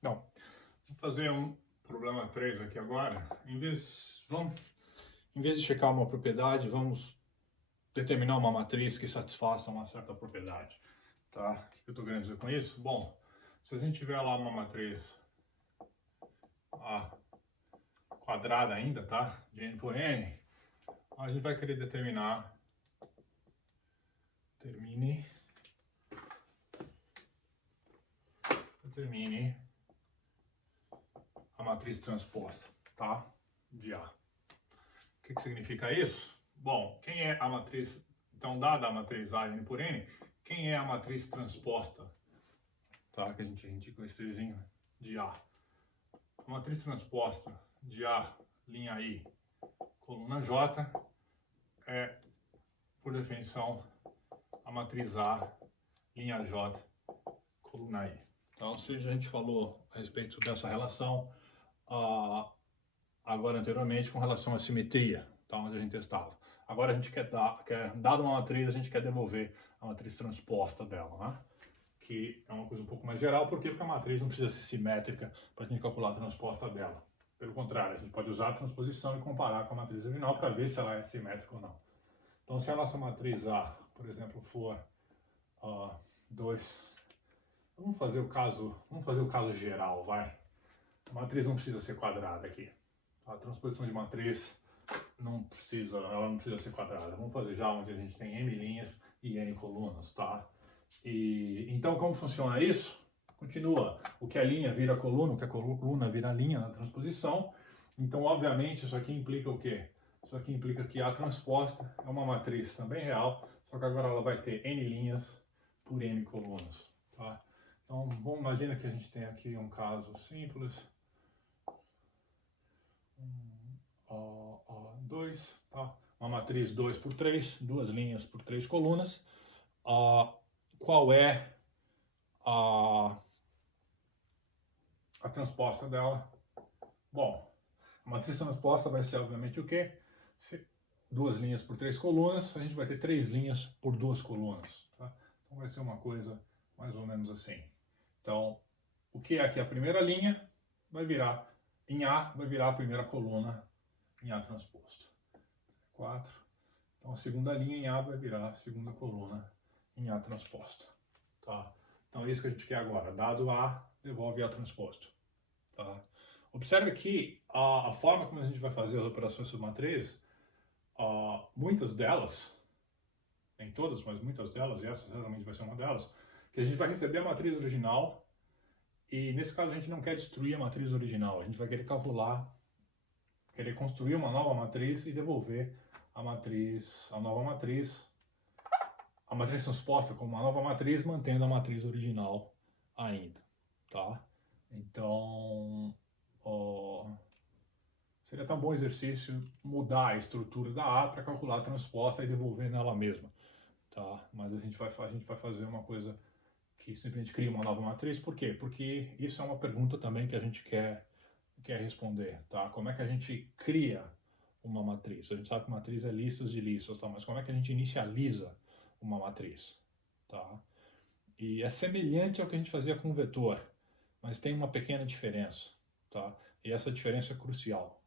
Não, vou fazer um problema 3 aqui agora. Em vez de checar uma propriedade, vamos determinar uma matriz que satisfaça uma certa propriedade. Tá? O que eu estou querendo dizer com isso? Bom, se a gente tiver lá uma matriz A quadrada ainda, tá? De n por n, a gente vai querer determine a matriz transposta, tá? De A. O que significa isso? Bom, quem é a matriz, então dada a matriz A n por n, quem é a matriz transposta? Tá? Que a gente indica esse trezinho de A. A matriz transposta de A, linha I, coluna J, é, por definição, a matriz A, linha J, coluna I. Então, se a gente falou a respeito dessa relação agora anteriormente com relação à simetria, tá? Onde a gente estava. Agora a gente dado uma matriz, a gente quer devolver a matriz transposta dela, né? Que é uma coisa um pouco mais geral, por quê? Porque a matriz não precisa ser simétrica para a gente calcular a transposta dela. Pelo contrário, a gente pode usar a transposição e comparar com a matriz original para ver se ela é simétrica ou não. Então, se a nossa matriz A, por exemplo, for 2... Vamos fazer o caso geral, vai. A matriz não precisa ser quadrada aqui. A transposição de matriz ela não precisa ser quadrada. Vamos fazer já onde a gente tem m linhas e n colunas, tá? E então como funciona isso? Continua. O que é linha vira coluna, o que é coluna vira linha na transposição. Então, obviamente, isso aqui implica o quê? Isso aqui implica que a transposta é uma matriz também real, só que agora ela vai ter n linhas por n colunas, tá? Então, vamos imaginar que a gente tem aqui um caso simples. 2, tá? Uma matriz 2 por 3, duas linhas por 3 colunas. Qual é a transposta dela? Bom, a matriz transposta vai ser obviamente o quê? Duas linhas por 3 colunas, a gente vai ter 3 linhas por 2 colunas, tá? Então vai ser uma coisa mais ou menos assim. Então, o que é aqui a primeira linha vai virar, em A, vai virar a primeira coluna em A transposto. 4. Então, a segunda linha em A vai virar a segunda coluna em A transposto. Tá? Então, é isso que a gente quer agora. Dado A, devolve A transposto. Tá? Observe que a forma como a gente vai fazer as operações sobre matriz, muitas delas, nem todas, mas muitas delas, e essa certamente vai ser uma delas, que a gente vai receber a matriz original, e nesse caso a gente não quer destruir a matriz original, a gente vai querer querer construir uma nova matriz e devolver a nova matriz, a matriz transposta como uma nova matriz, mantendo a matriz original ainda, tá? Então, seria tão bom exercício mudar a estrutura da A para calcular a transposta e devolver nela mesma, tá? Mas a gente vai fazer uma coisa que simplesmente cria uma nova matriz. Por quê? Porque isso é uma pergunta também que a gente quer responder, tá? Como é que a gente cria uma matriz? A gente sabe que matriz é listas de listas, tá? Mas como é que a gente inicializa uma matriz, tá? E é semelhante ao que a gente fazia com o vetor, mas tem uma pequena diferença, tá? E essa diferença é crucial.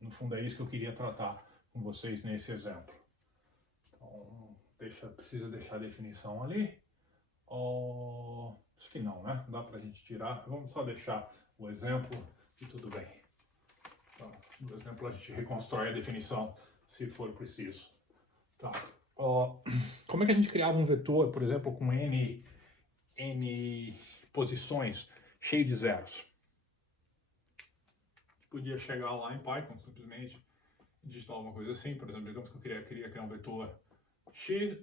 No fundo é isso que eu queria tratar com vocês nesse exemplo. Então, precisa deixar a definição ali. Acho que não, né? Dá pra gente tirar. Vamos só deixar o exemplo e tudo bem. Então, no exemplo a gente reconstrói a definição se for preciso. Tá. Como é que a gente criava um vetor, por exemplo, com n posições, cheio de zeros? A gente podia chegar lá em Python, simplesmente digitar alguma coisa assim. Por exemplo, digamos que eu queria criar um vetor x,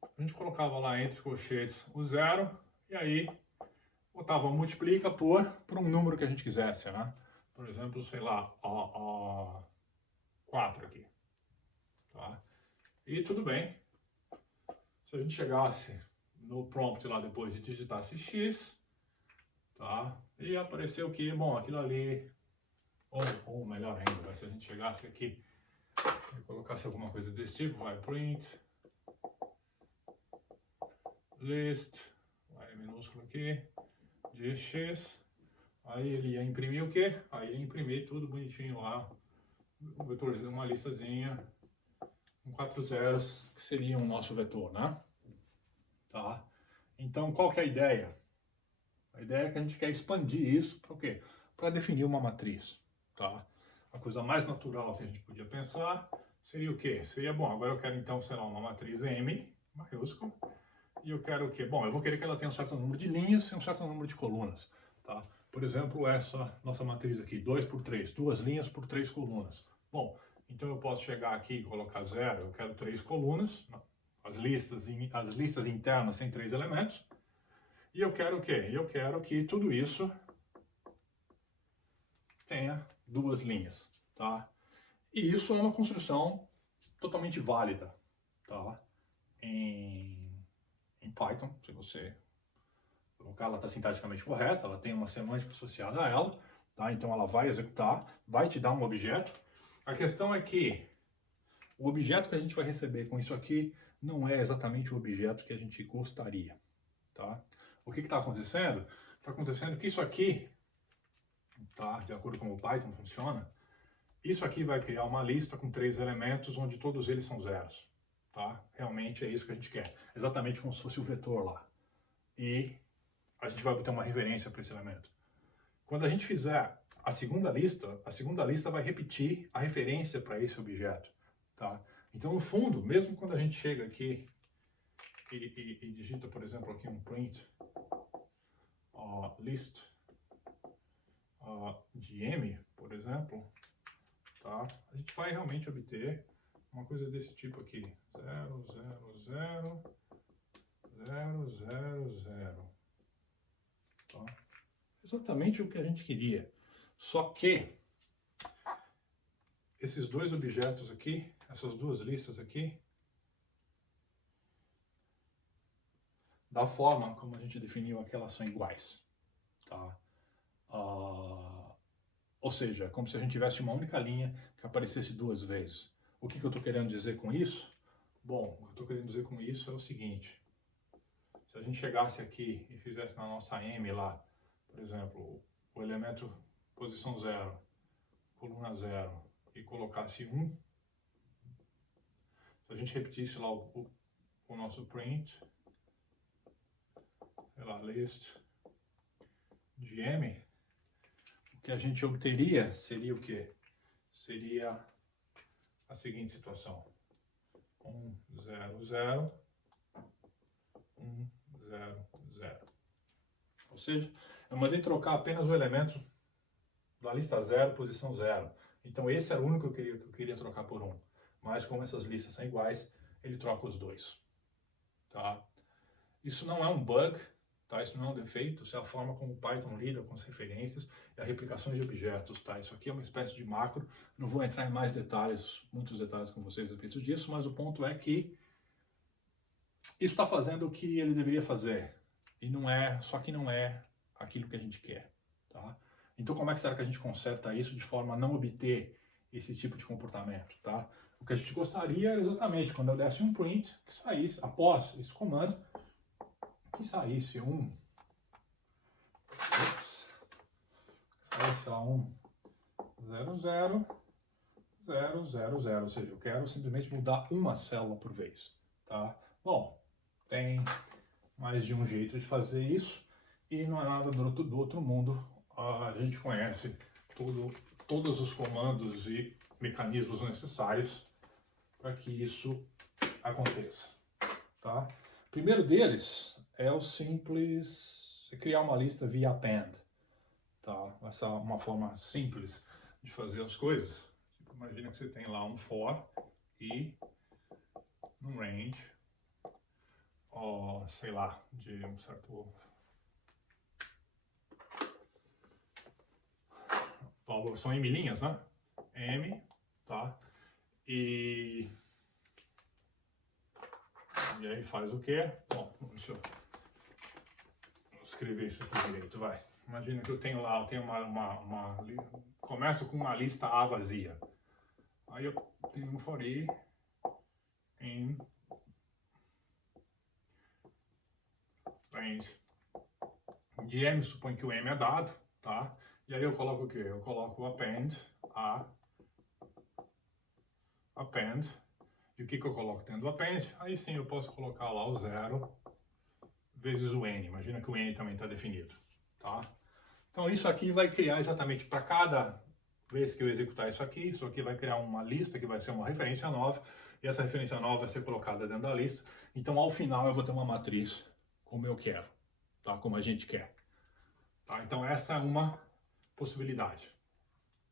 a gente colocava lá entre colchetes o zero, e aí botava multiplica por um número que a gente quisesse, né? Por exemplo, sei lá, 4 aqui. Tá? E tudo bem. Se a gente chegasse no prompt lá depois e digitasse x, tá? E apareceu que, bom, aquilo ali, ou melhor ainda, se a gente chegasse aqui e colocasse alguma coisa desse tipo, vai print list, vai maiúsculo aqui, de x. Aí ele ia imprimir o quê? Aí ia imprimir tudo bonitinho lá, um vetorzinho, uma listazinha, com 4 zeros, que seria o nosso vetor, né? Tá? Então, qual que é a ideia? A ideia é que a gente quer expandir isso para o quê? Para definir uma matriz, tá? A coisa mais natural que a gente podia pensar seria o quê? Seria, bom, agora eu quero então, sei lá, uma matriz M, maiúsculo, e eu quero o quê? Bom, eu vou querer que ela tenha um certo número de linhas e um certo número de colunas, tá? Por exemplo, essa nossa matriz aqui, 2 por 3, 2 linhas por 3 colunas. Bom, então eu posso chegar aqui e colocar 0, eu quero 3 colunas, as listas internas têm 3 elementos, e eu quero o quê? Eu quero que tudo isso tenha 2 linhas, tá? E isso é uma construção totalmente válida, tá? Em Python, se você colocar, ela está sintaticamente correta, ela tem uma semântica associada a ela, tá? Então ela vai executar, vai te dar um objeto. A questão é que o objeto que a gente vai receber com isso aqui não é exatamente o objeto que a gente gostaria, tá? O que está acontecendo? Está acontecendo que isso aqui, tá? De acordo com o Python funciona, isso aqui vai criar uma lista com 3 elementos onde todos eles são zeros, tá? Realmente é isso que a gente quer, exatamente como se fosse o vetor lá. E a gente vai obter uma referência para esse elemento. Quando a gente fizer a segunda lista vai repetir a referência para esse objeto, tá? Então, no fundo, mesmo quando a gente chega aqui e digita, por exemplo, aqui um print list de M, por exemplo, tá? A gente vai realmente obter uma coisa desse tipo aqui, 0, 0, 0, 0, 0, 0. Tá? Exatamente o que a gente queria. Só que esses dois objetos aqui, essas duas listas aqui, da forma como a gente definiu aqui, elas são iguais. Tá? Ou seja, é como se a gente tivesse uma única linha que aparecesse 2 vezes. O que eu estou querendo dizer com isso? Bom, o que eu estou querendo dizer com isso é o seguinte. Se a gente chegasse aqui e fizesse na nossa M lá, por exemplo, o elemento posição 0, coluna 0, e colocasse 1, se a gente repetisse lá o nosso print, sei lá, list de M, o que a gente obteria seria o quê? Seria a seguinte situação. 1, 0, 0, 1, 0, 0. Ou seja, eu mandei trocar apenas o elemento da lista 0, posição 0. Então esse era o único que eu queria trocar por 1. Mas como essas listas são iguais, ele troca os dois. Tá? Isso não é um bug, tá? Isso não é um defeito, isso é a forma como o Python lida com as referências e a replicação de objetos. Tá? Isso aqui é uma espécie de macro, não vou entrar em mais detalhes, muitos detalhes com vocês a respeito disso, mas o ponto é que isso está fazendo o que ele deveria fazer, e não é, só que não é aquilo que a gente quer. Tá? Então como é que será que a gente conserta isso de forma a não obter esse tipo de comportamento? Tá? O que a gente gostaria era exatamente quando eu desse um print, que saísse, após esse comando, que saísse saísse lá 0, 0, 0, 0, 0, ou seja, eu quero simplesmente mudar uma célula por vez. Tá? Bom, tem mais de um jeito de fazer isso e não é nada do outro mundo. A gente conhece todos os comandos e mecanismos necessários para que isso aconteça. Tá? O primeiro deles é o simples criar uma lista via append. Tá? Essa é uma forma simples de fazer as coisas. Imagina que você tem lá um for e um range, sei lá, de um certo valor, são M linhas, né? M, tá? E aí faz o quê? Bom, deixa eu escrever isso aqui direito, vai. Imagina que eu tenho lá, começo com uma lista A vazia. Aí eu tenho um for i em range de M, supõe que o M é dado, tá? E aí eu coloco o quê? Eu coloco o append, append. E o que eu coloco dentro do append? Aí sim eu posso colocar lá o 0 vezes o N. Imagina que o N também está definido, tá? Então isso aqui vai criar exatamente para cada vez que eu executar isso aqui vai criar uma lista que vai ser uma referência nova, e essa referência nova vai ser colocada dentro da lista. Então ao final eu vou ter uma matriz como eu quero, tá? Como a gente quer. Tá? Então essa é uma possibilidade.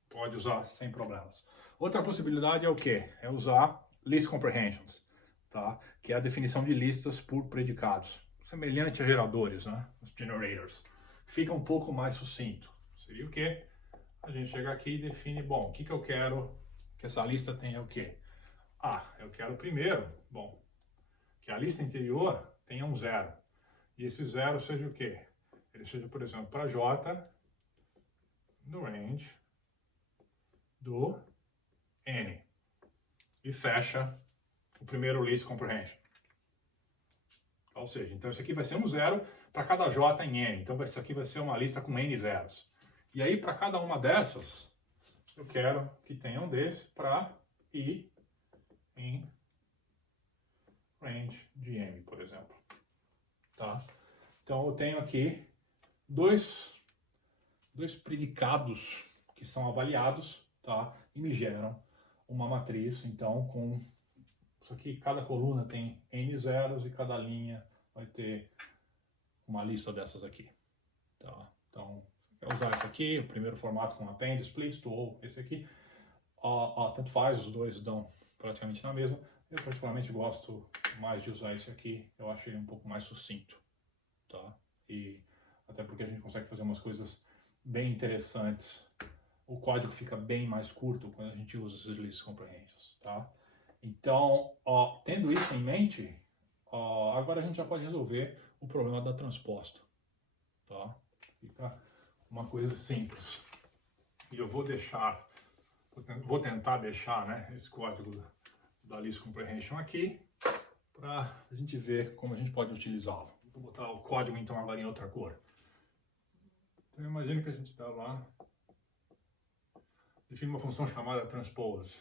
Pode usar sem problemas. Outra possibilidade é o quê? É usar list comprehensions, tá? Que é a definição de listas por predicados, semelhante a geradores, né? Os generators. Fica um pouco mais sucinto. Seria o quê? A gente chega aqui e define, bom, o que eu quero que essa lista tenha o quê? Eu quero primeiro, bom, que a lista interior tenha um 0. E esse 0 seja o quê? Ele seja, por exemplo, para J no range do N. E fecha o primeiro list comprehension. Ou seja, então isso aqui vai ser um 0 para cada J em N. Então isso aqui vai ser uma lista com N zeros. E aí para cada uma dessas, eu quero que tenha um desse para I em range de M, por exemplo. Tá? Então eu tenho aqui dois predicados que são avaliados, tá? E me geram uma matriz, então, com isso aqui, cada coluna tem N zeros e cada linha vai ter uma lista dessas aqui, tá? Então, eu usar isso aqui, o primeiro formato com append, explicit, ou esse aqui, tanto faz, os dois dão praticamente na mesma. Eu particularmente gosto mais de usar esse aqui, eu acho ele um pouco mais sucinto, tá? E até porque a gente consegue fazer umas coisas bem interessantes. O código fica bem mais curto quando a gente usa esses list comprehensions, tá? Então, tendo isso em mente, agora a gente já pode resolver o problema da transposta, tá? Fica uma coisa simples. E eu vou tentar deixar, né, esse código da list comprehension aqui, para a gente ver como a gente pode utilizá-lo. Vou botar o código então agora em outra cor. Então imagine que a gente está lá, define uma função chamada transpose,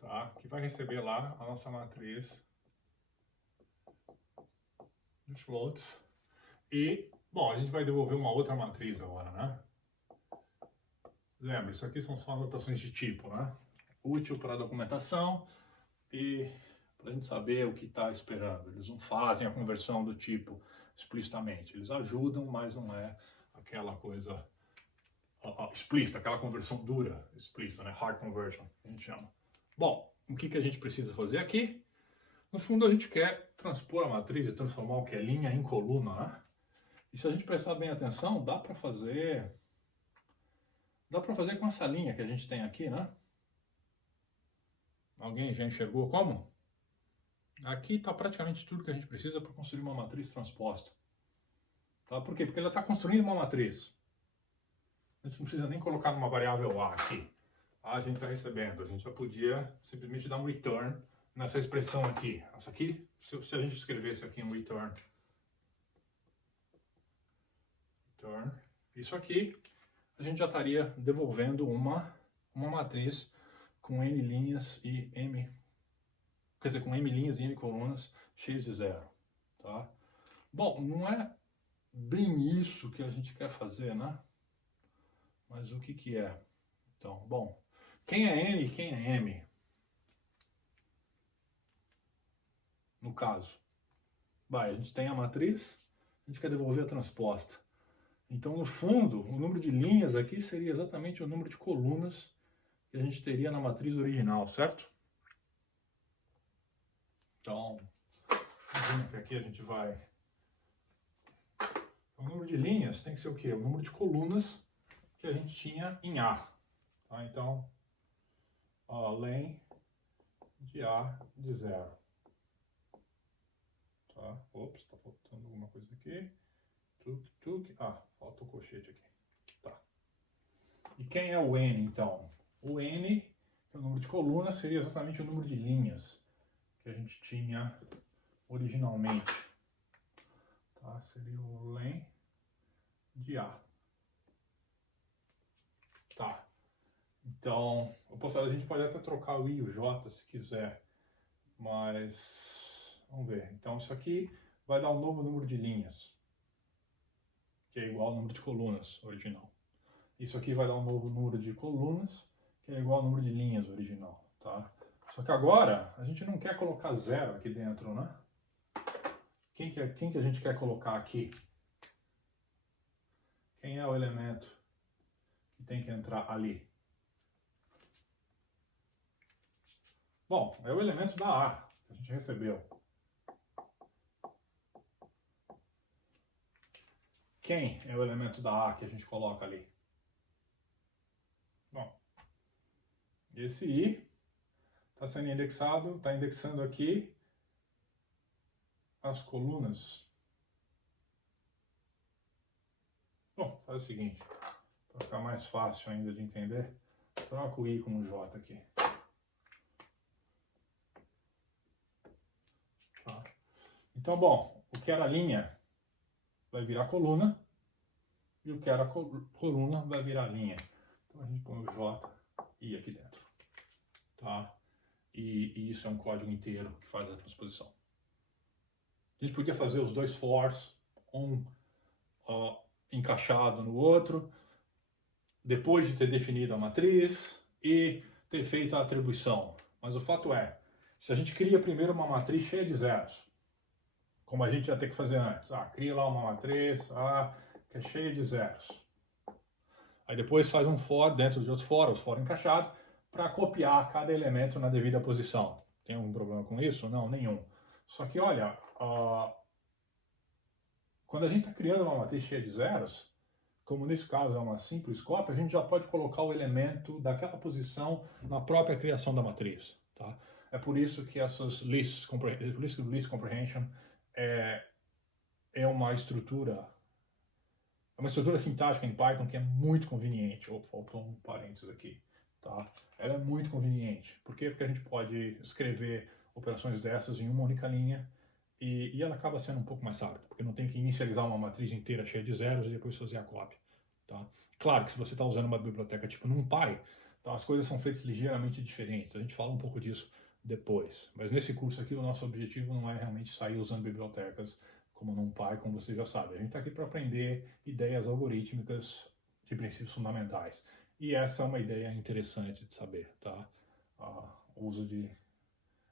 tá? Que vai receber lá a nossa matriz de floats. E, bom, a gente vai devolver uma outra matriz agora, né? Lembra, isso aqui são só anotações de tipo, né? Útil para a documentação e para a gente saber o que está esperando. Eles não fazem a conversão do tipo explicitamente. Eles ajudam, mas não é aquela coisa explícita, aquela conversão dura, explícita, né? Hard conversion, a gente chama. Bom, o que a gente precisa fazer aqui? No fundo, a gente quer transpor a matriz e transformar o que é linha em coluna, né? E se a gente prestar bem atenção, dá para fazer com essa linha que a gente tem aqui, né? Alguém já enxergou como? Aqui está praticamente tudo que a gente precisa para construir uma matriz transposta. Tá? Por quê? Porque ela está construindo uma matriz. A gente não precisa nem colocar numa variável A aqui. A gente está recebendo. A gente já podia simplesmente dar um return nessa expressão aqui. Essa aqui, se a gente escrevesse aqui um return, isso aqui, a gente já estaria devolvendo uma matriz com N linhas e M, quer dizer, com M linhas e N colunas cheias de 0, tá? Bom, não é bem isso que a gente quer fazer, né? Mas o que é? Então, bom, quem é N e quem é M? No caso, a gente tem a matriz, a gente quer devolver a transposta. Então, no fundo, o número de linhas aqui seria exatamente o número de colunas que a gente teria na matriz original, certo? Então, aqui a gente vai... O número de linhas tem que ser o quê? O número de colunas que a gente tinha em A. Tá? Então, len de A de 0. Tá? Ops, está faltando alguma coisa aqui. Falta o colchete aqui. Tá. E quem é o N, então? O N, que é o número de colunas, seria exatamente o número de linhas que a gente tinha originalmente. Tá? Seria o len de A. Tá. Então, a gente pode até trocar o I e o J se quiser, mas vamos ver. Então, isso aqui vai dar um novo número de linhas, que é igual ao número de colunas original. Isso aqui vai dar um novo número de colunas, que é igual ao número de linhas original, tá? Só que agora, a gente não quer colocar zero aqui dentro, né? Quem que a gente quer colocar aqui? Quem é o elemento que tem que entrar ali? Bom, é o elemento da A que a gente recebeu. Quem é o elemento da A que a gente coloca ali? Bom, esse I está sendo indexado, está indexando aqui as colunas. Bom, faz o seguinte, para ficar mais fácil ainda de entender, troca o I com o J aqui. Tá. Então, bom, o que era linha vai virar coluna, e o que era coluna vai virar linha. Então a gente põe o J e aqui dentro. Tá? E isso é um código inteiro que faz a transposição. A gente podia fazer os dois fors, um encaixado no outro, depois de ter definido a matriz e ter feito a atribuição. Mas o fato é, se a gente cria primeiro uma matriz cheia de zeros, como a gente ia ter que fazer antes, cria lá uma matriz que é cheia de zeros. Aí depois faz um for dentro de outros for, os for encaixados, para copiar cada elemento na devida posição. Tem algum problema com isso? Não, nenhum. Só que olha, quando a gente está criando uma matriz cheia de zeros, como nesse caso é uma simples cópia, a gente já pode colocar o elemento daquela posição na própria criação da matriz. Tá? É por isso que essas list comprehension é uma estrutura sintática em Python que é muito conveniente. Faltou um parênteses aqui. Tá? Ela é muito conveniente. Por quê? Porque a gente pode escrever operações dessas em uma única linha e ela acaba sendo um pouco mais rápida, porque não tem que inicializar uma matriz inteira cheia de zeros e depois fazer a cópia. Tá? Claro que se você está usando uma biblioteca tipo NumPy, tá, as coisas são feitas ligeiramente diferentes. A gente fala um pouco disso depois. Mas nesse curso aqui o nosso objetivo não é realmente sair usando bibliotecas como NumPy, como você já sabe. A gente está aqui para aprender ideias algorítmicas de princípios fundamentais. E essa é uma ideia interessante de saber, tá? O uso de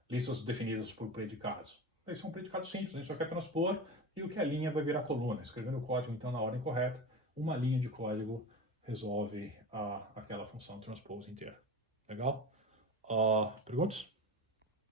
listas definidas por predicados. Esses são predicados simples, a gente só quer transpor e o que é linha vai virar coluna. Escrevendo o código então na ordem correta, uma linha de código resolve aquela função transpose inteira. Legal? Perguntas?